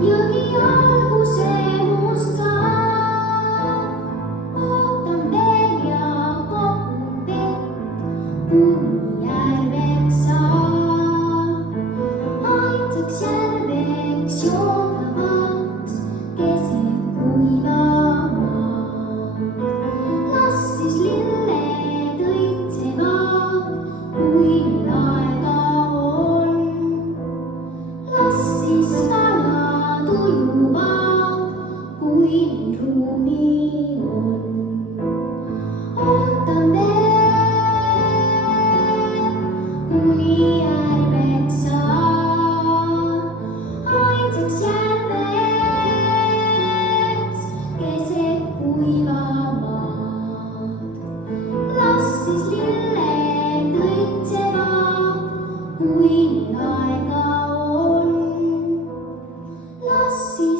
Jõgi alguse must saab, ootan veel ja kogun vett, kuni järveks saab. Ainsaks järveks joodavaks keset kuiva maad. Las siis lilled õitsevad, kui neil aega on. Las siis kalad ujuvad, kui neil ruumi on. Ootan veel, kuni järveks saab. Ainsaks järveks keset kuiva maad. Las siis lilled õitsevad, kui neil aega on. Las siis